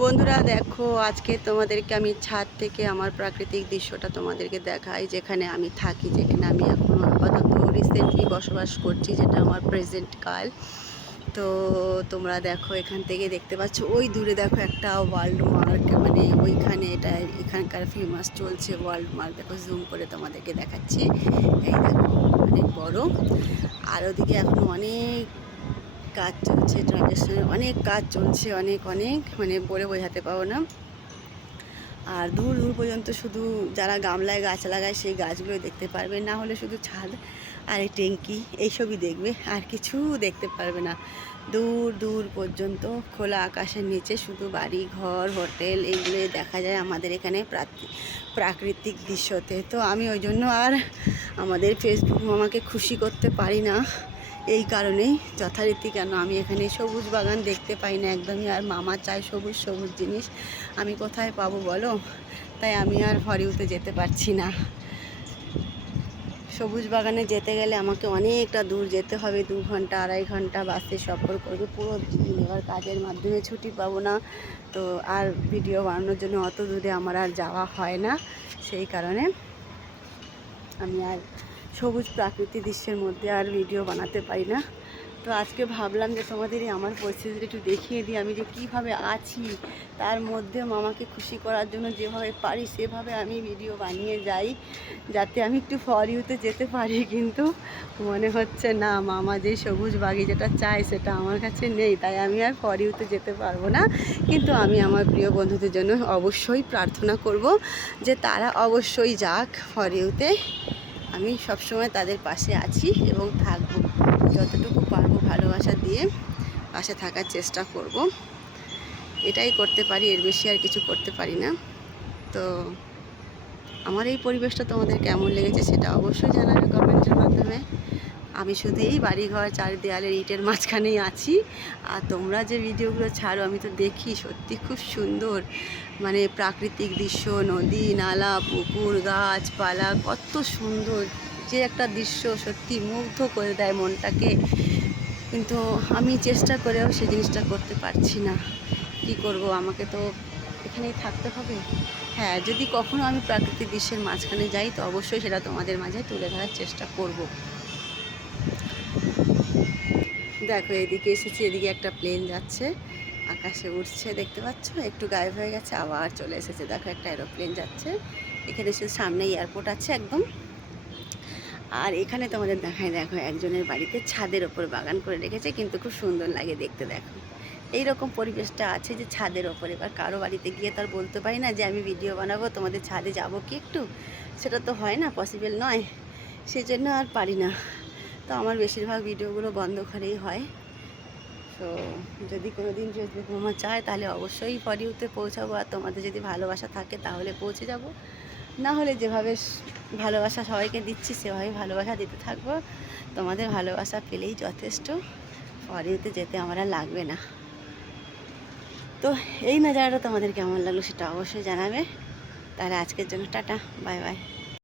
বন্ধুরা দেখো, আজকে তোমাদেরকে আমি ছাদ থেকে আমার প্রাকৃতিক দৃশ্যটা তোমাদেরকে দেখাই, যেখানে আমি থাকি, যেখানে আমি এখন আপাতত রিসেন্টলি বসবাস করছি, যেটা আমার প্রেজেন্ট কাল। তো তোমরা দেখো, এখান থেকে দেখতে পাচ্ছ ওই দূরে দেখো একটা ওয়ার্ল্ড মার্ক, মানে ওইখানে এটা এখানকার ফেমাস চলছে ওয়ার্ল্ড মার্ক। দেখো জুম করে তোমাদেরকে দেখাচ্ছি, এই দেখো অনেক বড়। আর ওদিকে এখন অনেক কাজ চলছে, ট্রানজাকশনের অনেক কাজ চলছে, অনেক অনেক মানে বলে বোঝাতে পারবো না। আর দূর দূর পর্যন্ত শুধু যারা গামলায় গাছ লাগায় সেই গাছগুলো দেখতে পারবে, না হলে শুধু ছাদ আর এই ট্যাঙ্কি এইসবই দেখবে, আর কিছু দেখতে পারবে না। দূর দূর পর্যন্ত খোলা আকাশের নিচে শুধু বাড়ি ঘর হোটেল এইগুলোই দেখা যায় আমাদের এখানে প্রাকৃতিক দৃশ্যতে। তো আমি ওই জন্য আর আমাদের ফেসবুক মামাকে খুশি করতে পারি না, এই কারণেই যথারীতি কেন আমি এখানে সবুজ বাগান দেখতে পাই না একদমই। আর মামা চায় সবুজ সবুজ জিনিস, আমি কোথায় পাবো বলো? তাই আমি আর হরিউতে যেতে পারছি না। সবুজ বাগানে যেতে গেলে আমাকে অনেকটা দূর যেতে হবে, 2 ঘন্টা 2.5 ঘন্টা বাসে সফর করবে পুরো দিন। এবার কাজের মাধ্যমে ছুটি পাবো না, তো আর ভিডিও বানানোর জন্য অত দূরে আমার আর যাওয়া হয় না। সেই কারণে আমি আর সবুজ প্রাকৃতিক দৃশ্যের মধ্যে আর ভিডিও বানাতে পারি না। তো আজকে ভাবলাম যে তোমাদেরই আমার পরিস্থিতিটা একটু দেখিয়ে দিই, আমি যে কীভাবে আছি, তার মধ্যে মামাকে খুশি করার জন্য যেভাবে পারি সেভাবে আমি ভিডিও বানিয়ে যাই, যাতে আমি একটু ফর ইউতে যেতে পারি। কিন্তু মনে হচ্ছে না, মামা যেই সবুজ বাগি যেটা চায় সেটা আমার কাছে নেই, তাই আমি আর ফর ইউতে যেতে পারবো না। কিন্তু আমি আমার প্রিয় বন্ধুদের জন্য অবশ্যই প্রার্থনা করব যে তারা অবশ্যই যাক ফর ইউতে। আমি সবসময় তাদের পাশে আছি এবং থাকবো, যতটুকু পারবো ভালোবাসা দিয়ে পাশে থাকার চেষ্টা করব। এটাই করতে পারি, এর বেশি আর কিছু করতে পারি না। তো আমার এই পরিবেশটা তোমাদের কেমন লেগেছে সেটা অবশ্যই জানাবে কমেন্টের মাধ্যমে। আমি শুধু এই বাড়িঘর চার দেয়ালের ইটের মাঝখানেই আছি, আর তোমরা যে ভিডিওগুলো ছাড়ো আমি তো দেখি, সত্যি খুব সুন্দর, মানে প্রাকৃতিক দৃশ্য, নদী নালা পুকুর গাছপালা, কত সুন্দর যে একটা দৃশ্য, সত্যি মুগ্ধ করে দেয় মনটাকে। কিন্তু আমি চেষ্টা করেও সেই জিনিসটা করতে পারছি না। কি করব, আমাকে তো এখানেই থাকতে হবে। হ্যাঁ, যদি কখনো আমি প্রাকৃতিক দৃশ্যের মাঝখানে যাই তো অবশ্যই সেটা তোমাদের মাঝে তুলে ধরার চেষ্টা করব। দেখো এদিকে এসেছি, এদিকে একটা প্লেন যাচ্ছে, আকাশে উঠছে, দেখতে পাচ্ছ, একটু গায়েব হয়ে গেছে আবার চলে এসেছে। দেখো একটা এরোপ্লেন যাচ্ছে, এখানে এসে সামনে এয়ারপোর্ট আছে একদম। আর এখানে তোমাদের দেখায়, দেখো একজনের বাড়িতে ছাদের ওপর বাগান করে রেখেছে, কিন্তু খুব সুন্দর লাগে দেখতে। দেখো এইরকম পরিবেশটা আছে যে ছাদের ওপরে, এবার কারো বাড়িতে গিয়ে তার বলতে পারি না যে আমি ভিডিও বানাবো, তোমাদের ছাদে যাবো কি একটু, সেটা তো হয় না, পসিবল নয়, সেই জন্য আর পারি না। তো আমার বেশিরভাগ ভিডিওগুলো বন্ধ ঘরেই হয়। তো যদি কোনো দিন ফেসবুক মামা চায় তাহলে অবশ্যই ফর ইউতে পৌঁছাবো, আর তোমাদের যদি ভালোবাসা থাকে তাহলে পৌঁছে যাব, না হলে যেভাবে ভালোবাসা সবাইকে দিচ্ছি সেভাবে ভালোবাসা দিতে থাকবো। তোমাদের ভালোবাসা পেলেই যথেষ্ট, ফর ইউতে যেতে আমার আর লাগবে না। তো এই নজারাটা তোমাদের কেমন লাগলো সেটা অবশ্যই জানাবে। তাহলে আজকের জন্য টাটা, বাই বাই।